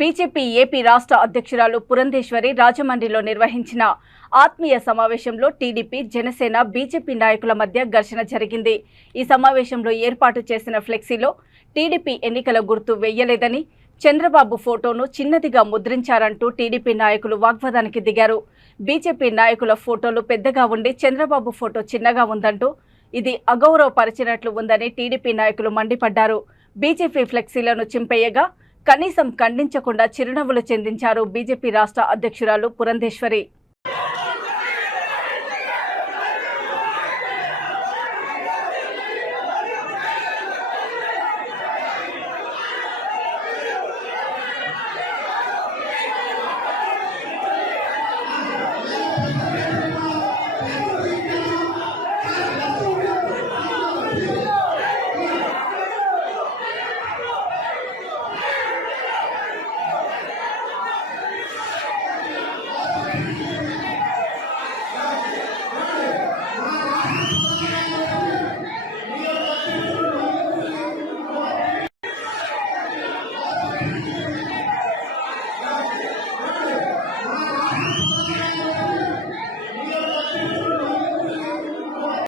BJP AP రాష్ట్ర అధ్యక్షురాలు పురంధేశ్వరి రాజమండ్రిలో నిర్వహించిన ఆత్మీయ సమావేశంలో టీడీపీ, జనసేన, బీజేపీ నాయకుల మధ్య ఘర్షణ జరిగింది. ఈ సమావేశంలో ఏర్పాటు చేసిన ఫ్లెక్సీలో టీడీపీ ఎన్నికల గుర్తు వేయలేదని, చంద్రబాబు ఫోటోను చిన్నదిగా ముద్రించారంటూ టీడీపీ నాయకులు వాగ్వాదానికి దిగారు. బీజేపీ నాయకుల ఫోటోలు పెద్దగా ఉండి చంద్రబాబు ఫోటో చిన్నగా ఉందంటూ ఇది అగౌరవపరిచినట్లు ఉందని టీడీపీ నాయకులు మండిపడ్డారు. బీజేపీ ఫ్లెక్సీలను చింపేయగా కనీసం ఖండించకుండా చిరునవ్వులు చెందించారు బీజేపీ రాష్ట్ర అధ్యక్షురాలు పురంధేశ్వరి.